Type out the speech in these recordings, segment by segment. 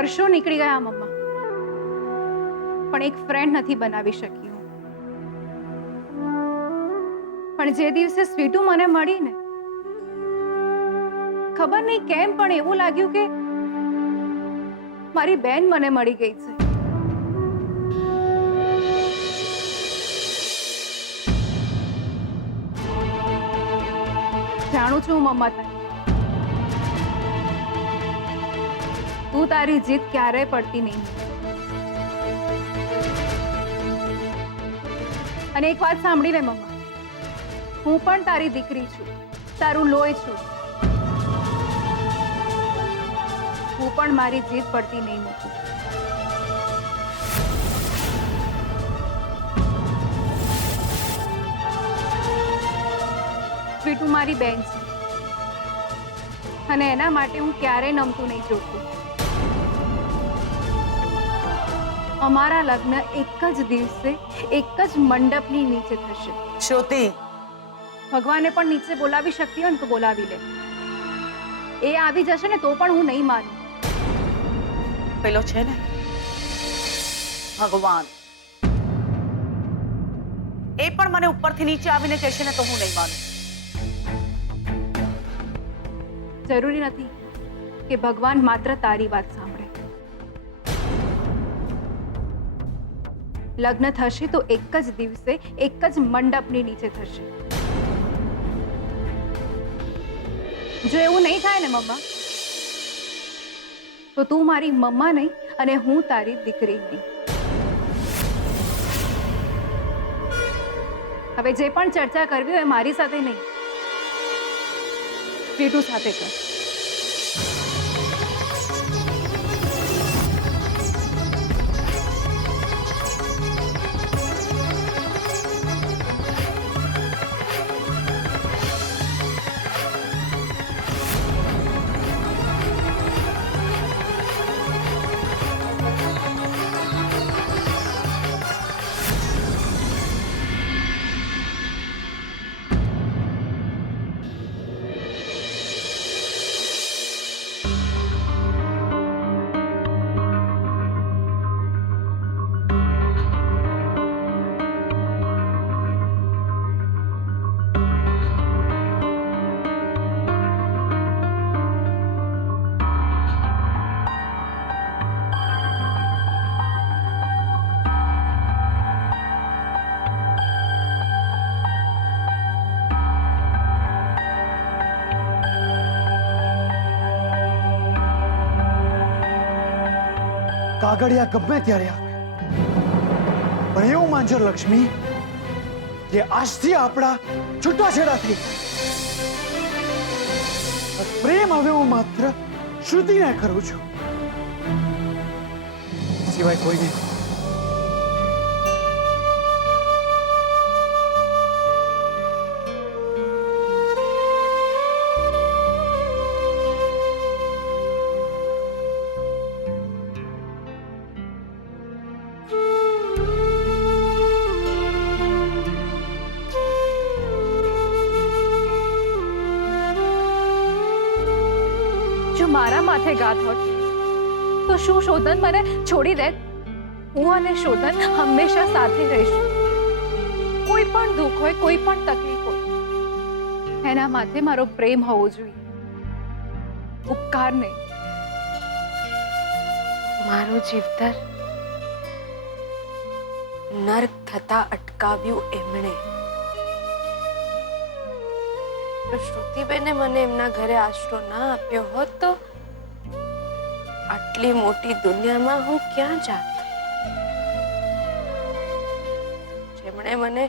વર્ષો નીકળી ગયા મમ્મા, પણ એક ફ્રેન્ડ નથી બનાવી શકી હું. પણ જે દિવસે સ્વીટુ મને મળી ને, ખબર નહીં કેમ પણ એવું લાગ્યું કે મારી બેન મને મળી ગઈ છે. જાણું છું મમ્મા, તું તારી જીત ક્યારેય પડતી નહીં. અને એક વાત સાંભળી લે મમ્મા, હું પણ તારી દીકરી છું, તારું લોહી છું. હું પણ મારી જીત પડતી નહીં મૂકું. સ્વીટુ મારી બેન છે અને એના માટે હું ક્યારેય નમતું નહીં જોતું. અમારા લગ્ન એક જ દિવસે એક જ મંડપની નીચે થશે. શ્રુતિ, ભગવાને પણ નીચે બોલાવી શકતી હોય ને તો બોલાવી લે. એ આવી જશે ને તો પણ હું નહીં માનું. પેલો છે ને ભગવાન, એ પણ મને ઉપરથી નીચે આવીને કહેશે ને તો હું નહીં માનું. જરૂરી નથી કે ભગવાન માત્ર તારી વાત સાંભળે. લગ્ન થશે તો એક જ દિવસે એક જ મંડપની નીચે થશે. જો એવું નહીં થાય ને મમ્મા, તો તું મારી મમ્મા નહીં અને હું તારી દીકરી નહીં. હવે જે પણ ચર્ચા કરવી હોય મારી સાથે નહીં, સ્વીટુ સાથે કર. કાગળિયા ગમે ત્યારે આવે, પણ એવું માનજો લક્ષ્મી કે આજથી આપણા છૂટાછેડા થઈ ગયા. પ્રેમ હવે હું માત્ર શ્રુતિને કરું છું, સિવાય કોઈ નહીં. મારા માથે ગાત હોત તો શું શોધન મને છોડી દે? હું અને શોધન હંમેશા સાથે રહીશું. કોઈ પણ દુઃખ હોય, કોઈ પણ તકલીફ હોય, એના માથે મારો પ્રેમ હોવો જોઈએ, ઉપકાર નહીં. મારું જીવતર નર્ક થતા અટકાવ્યું એમણે. શ્રુતિબેને મને એમના ઘરે આશરો ના આપ્યો હોત તો આટલી મોટી દુનિયામાં હું ક્યાં જાત? જેમણે મને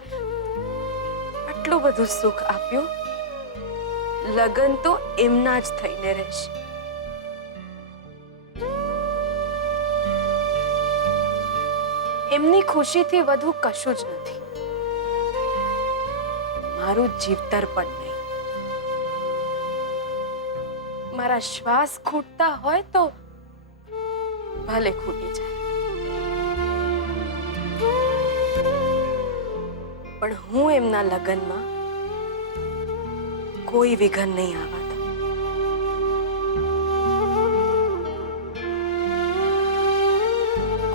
આટલું બધું સુખ આપ્યું, લગન તો એમના જ થઈને રહેશે. એમની ખુશીથી વધુ કશું જ નથી. મારું જીવતર પણ નહીં. મારા શ્વાસ ખૂટતા હોય તો ભલે ખૂટી જાય, પણ હું એમના લગ્નમાં કોઈ વિઘન નહીં આવવા દઉં.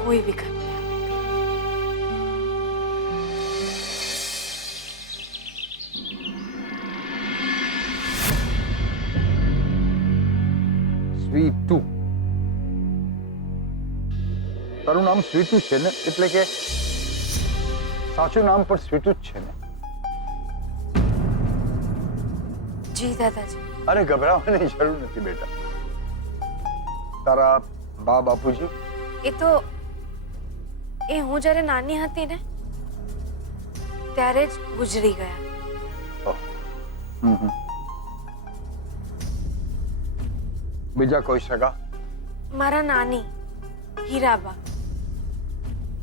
કોઈ વિઘન નહીં. સ્વીટુ, તારું નામ સ્વીટુ છે ને? એટલે કે સાચું નામ પણ સ્વીટુ જ છે ને? જી દાદાજી. અરે ગભરાવાની જરૂર નથી બેટા. તારા બા બાપુજી? એ હું જ્યારે નાની હતી ને ત્યારે જ ગુજરી ગયા. ઓહ. બીજા કોઈ સગા? મારા નાની હીરાબા,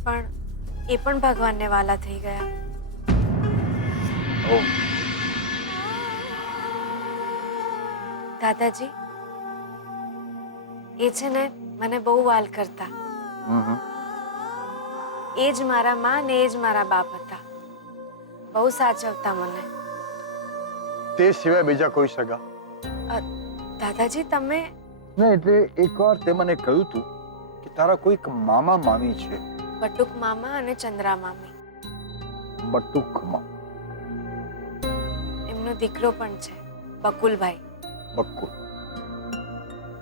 પણ એ પણ ભગવાનને વાલા થઈ ગયા. ઓહ. દાદાજી, એ છે ને મને બહુ વાલ કરતા. એ જ મારા માં ને એ જ મારા બાપ હતા. બહુ સાચવતા મને. તે સિવાય બીજા કોઈ સગા? દાદાજી, તમે ના, એટલે એકવાર તે મને કહ્યું તું કે તારા કોઈક મામા મામી છે. બટુક મામા અને ચંદ્રા મામી. બટુકમાં? એમનો દીકરો પણ છે, બકુલભાઈ. બક્કુ?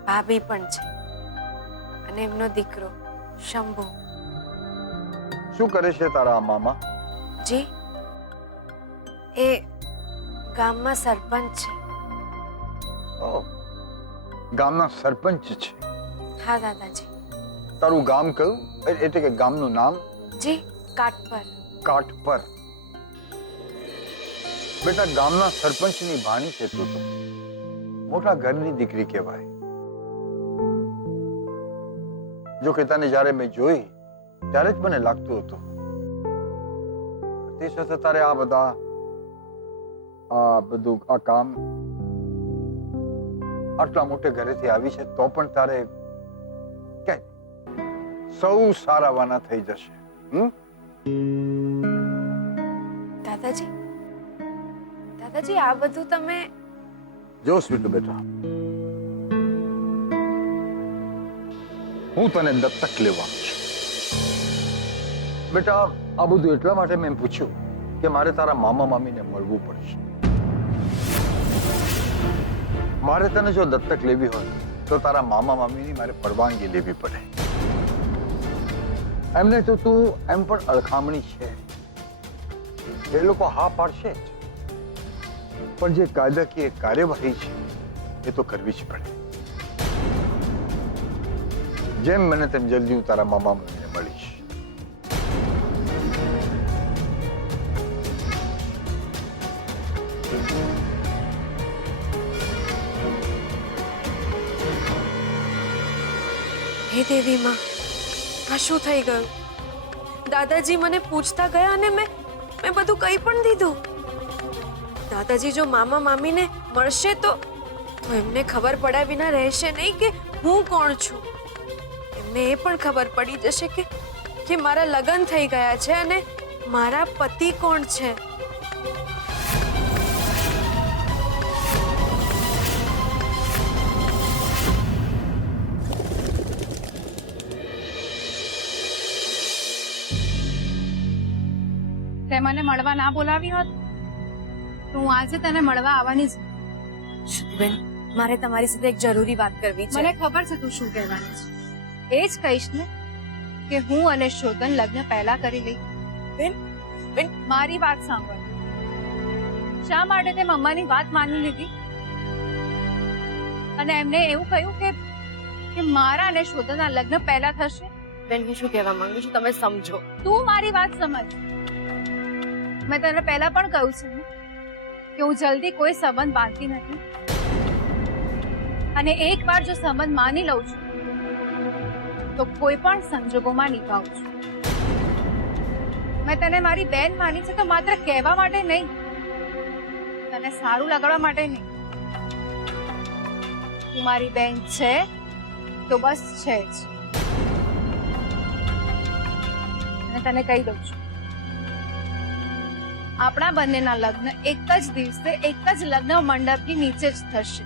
ભાભી પણ છે અને એમનો દીકરો શંભુ. શું કરે છે તારા મામા? જી, એ ગામમાં સરપંચ છે. ઓહ, ગામના સરપંચ છે? હા દાદાજી. તારું ગામ કયું? એટલે કે ગામનું નામ? જી, કાટપર. કાટપર. બેટા, ગામના સરપંચની ભાણી છે તું તો. મોટા ઘરની દીકરી કહેવાય. જો કે તને જ્યારે મેં જોઈ ત્યારે જ મને લાગતું હતું. તે છતાં તારે આ કામ આટલા મોટે ઘરેથી આવી છે તો પણ તારે ક્યાંય સૌ સારાવાના થઈ જશે. દાદાજી, આ બધું તમે જો સ્વીટુ બેટા, હું તને દત્તક લેવાનો છું. બેટા, આ બધું એટલા માટે મેં પૂછ્યું કે મારે તારા મામા મામીને મળવું પડશે. મારે તને જો દત્તક લેવી હોય તો તારા મામા મામીની મારે પરવાનગી લેવી પડે. એમને તો તું એમ પણ અળખામણી છે, એ લોકો હા પાડશે જ, પણ જે કાયદાકીય કાર્યવાહી છે એ તો કરવી જ પડે. જેમ મને તેમ જલ્દી હું તારા મામા મામીને મળીશ. હે દેવી માં, આ શું થઈ ગયું? દાદાજી મને પૂછતા ગયા અને મેં બધું કહી પણ દીધું. દાદાજી જો મામા મામીને મળશે તો એમને ખબર પડ્યા વિના રહેશે નહીં કે હું કોણ છું. એમને એ પણ ખબર પડી જશે કે મારા લગ્ન થઈ ગયા છે અને મારા પતિ કોણ છે. તે મને મળવા ના બોલાવી હોત તો હું આજે તને મળવા આવવાની જ. બેન, મારે તમારી સાથે એક જરૂરી વાત કરવી છે. મને ખબર છે તું શું કહેવાની છે. એ જ કહીશ ને કે હું અને શોધન લગ્ન પહેલા કરી લઈ. બેન, મારી વાત સાંભળ. શા માટે તે મમ્માની વાત માની લીધી અને એમને એવું કહ્યું કે મારા અને શોધનના લગ્ન પહેલા થશે? બેન, હું શું કહેવા માંગુ છું તમે સમજો. તું મારી વાત સમજ. મેં તને પહેલા પણ કહ્યું છે ને કે હું જલ્દી કોઈ સંબંધ બાંધતી નથી, અને એકવાર જો સંબંધ માની લઉં છું તો કોઈ પણ સંજોગોમાં નિભાવું છું. મેં તને મારી બેન માની છે તો માત્ર કહેવા માટે નહીં, તને સારું લગાડવા માટે નહીં. તું મારી બેન છે તો બસ છે જ. અને તને કહી દઉં છું, આપણા બંનેના લગ્ન એક જ દિવસે એક જ લગ્ન મંડપની નીચે જ થશે.